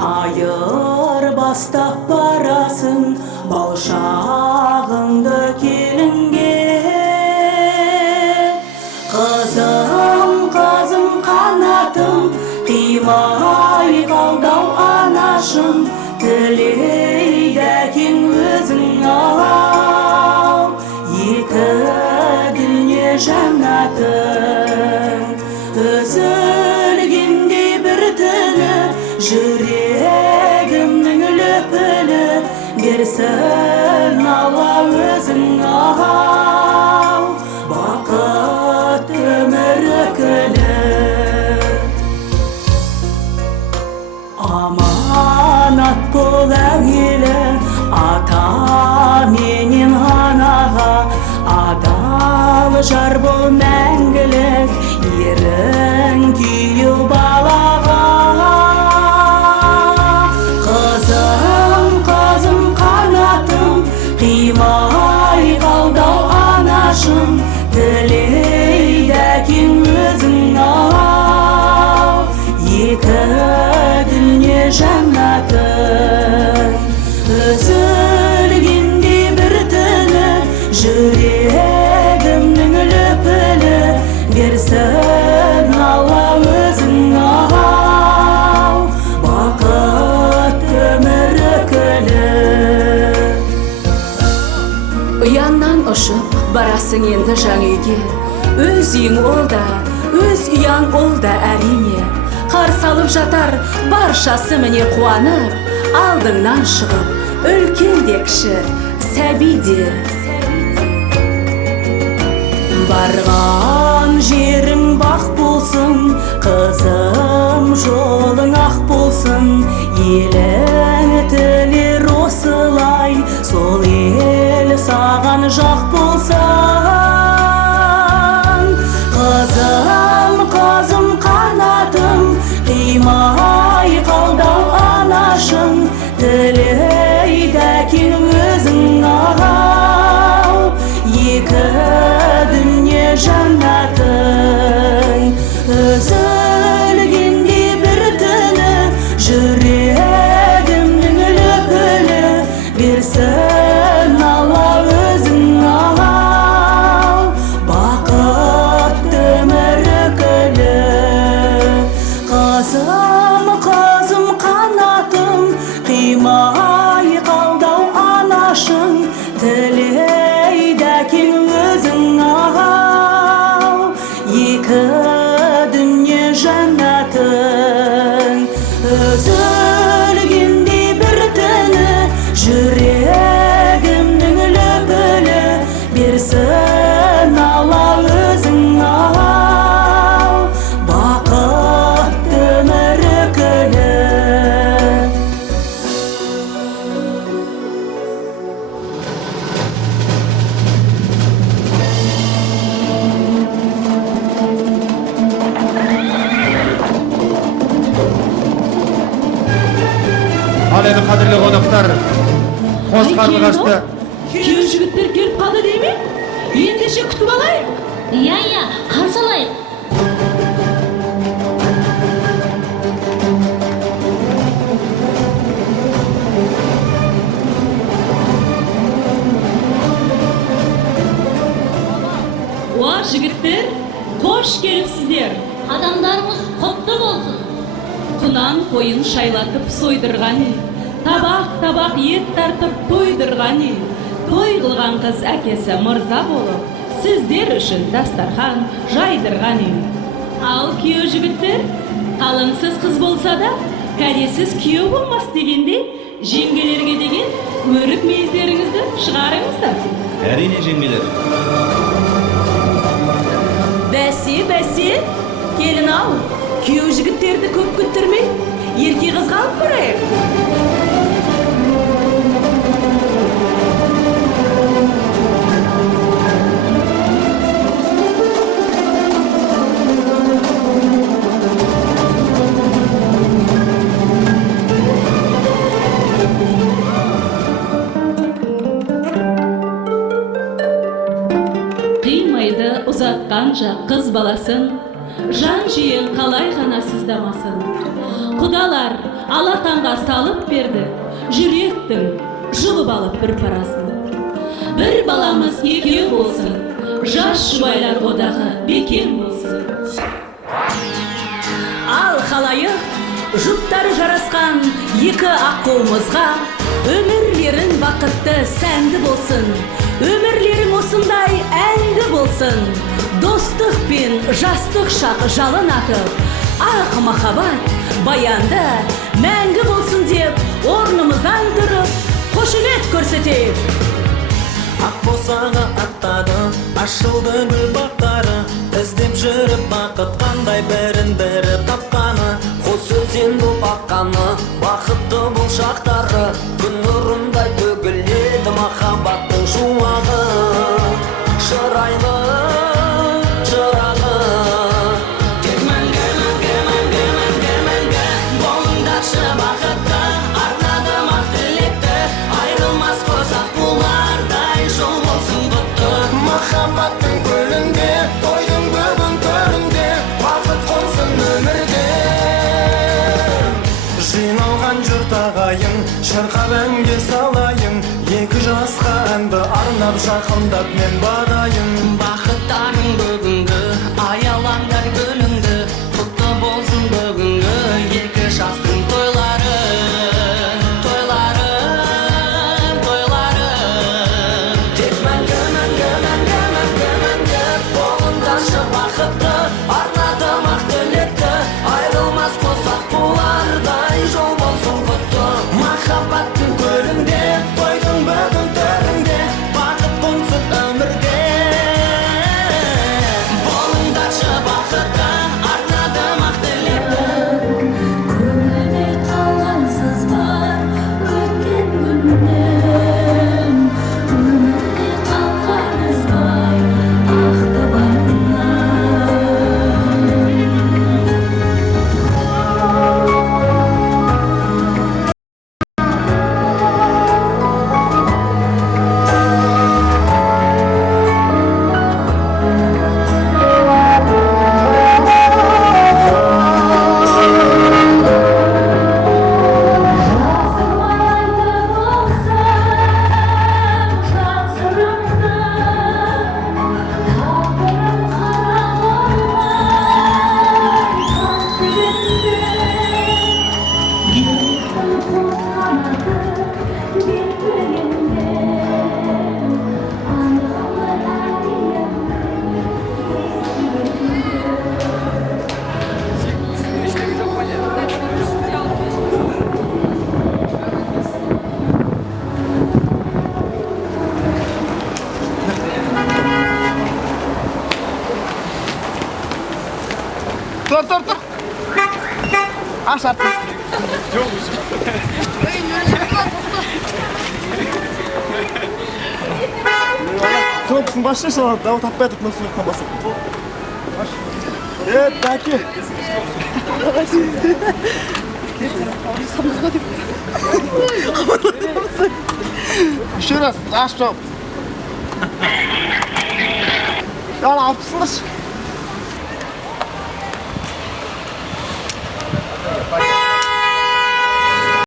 Ayır bastap barasın balşağındı kelinge. Kızım kızım kanatım kıymay kaldav anaşım. Dileydekin özün al iki dünya cennetin. Üzülgindi bir tini yüreğimnin löpülü. Bir sen ala özün al bakıt ömür ökülü. Amanat kol əgile ata menin anağa. Adal jar bu məngilek yerin kuyu balağa. Kızım kızım kanatım kıymay kaldav anaşım. Dileydekin özün al iki dünya cennetin. Üzülgindi bir tini yüreğimnin löpülü. Bir sen ala özün al bakıt ömür ökülü. Uyandan uşup barasın endi jan uyge. Öz uyuң ol da, öz uyaң ol da әрине. Қарсы алып жатар баршасы міне қуанып. Алдыңнан шығып үлкен де кіші сәби де. Барған жерің бақ болсын, қызым жолың ақ болсын. Елің тілер осылай, сол ел саған жақ болсын. Қызым қызым канатым қимай қалдау анашым. Тілейдәкин өзің ал екі дүние жаннатын. Üzülгенде бір түні жүрегімнің löpülü. Bir sen ala özің al bakıt ömür ökülü. Kızım kızım kanatım kıymay kaldav anaşım. Dileydekin özün al iki dünya cennetin. Üzülgindi bir tini yüreğimnin löpülü. Bir sen ala özün al bakıt ömür ökülü. Al endi qadrli qonaqlar, qo'z qarg'ashda Kuyov jigitlar kelib qoldi deymi? Endеше kutib olaylik. Iya, qarshi olaylik. Va jigitlar, qo'sh kelibsizlar. Adamlarımız qutlu bolsun. Құнан қойын шайлатып сойдырғаны, табақ ет тартып тойдырғаны. Той қылған қыз әкесі мырза болып, сіздер үшін дастархан жайдырғаны. Ал күйеу жігіттер, қалыңсыз қыз болса да, кәдесіз күйеу болмас дегенде, жеңгелерге деген өрік мейіздеріңізді шығарыңыздар. Әрине жеңгелер. Бәсе, келін ал. Күйеу жігіттерді көп күттірмей, ерке қызға алып барайық. ұзатқанша қыз баласын, жан жиен қалай ғана сыздамасын. Құдалар Алатанға салып берді, жүректің жұлып алып бір парасын. Bir balamız екеу болсын, жас жұбайлар одағы бекем болсын. Ал халайық, жұптары жарасқан екі ақ қолымызға өмірлерін бақытты сәнді болсын, өмірлерің осындай әнді болсын. Достық пен жастық шақ жалын атып, ақ махаббат баянды мәңгі болсын деп, орнымыздан тұрып, қошемет көрсетейік. Ақ босаға аттады, ашылды гүл бақтары, іздеп жүріп бақыт қандай бірін-бірі тапқаны. Қос өзен боп аққаны, бақытты бұл шақтары, күн нұрындай төгіледі махаббаттың шуағы. Шырайлы шырағы, тек мәңгі, мәңгі, мәңгі, мәңгі, мәңгі болыңдаршы бақытты, арнадым ақ тілекті, айрылмас қосақ бұлардай жол болсын құтты. Махаббаттың көлінде, тойдың бүгін төрінде, бақыт қонсын өмірде. Жиналған жұрт ағайын, шырқап әнге салайын, екі жасқа әнді арнап жақындап мен барайын. Бақыттарың бүгінгі, аялаңдар гүліңді, құтты болсын бүгінгі екі жастың тойлары. Тойлары, тойлары, тек мәңгі, мәңгі, мәңгі, мәңгі, мәңгі болыңдаршы бақытты, арнадым ақ тілекті, айрылмас қосақ бұлардай жол болсын құтты. Махаббаттың көлінде, тойдың бүгін төрінде, бақыт қонсын өмірде. Болыңдаршы бақытты, арнадым ақ тілекті. Көңілде қалғансыз бар өткен күннен, өмірде қалған із бар ақтабаннан. Жазылмай айтып болсам жасырымды, тағдырым қара болмай қателікті. Жүректің қос қанаты белбеуінде, анығымды әдейі Dur. Aç artık. Çok başlasın lan. Daha tapmadık nasıl yapmasın. Evet, belki. Еще раз, aç çok. Ya ne yapsınız?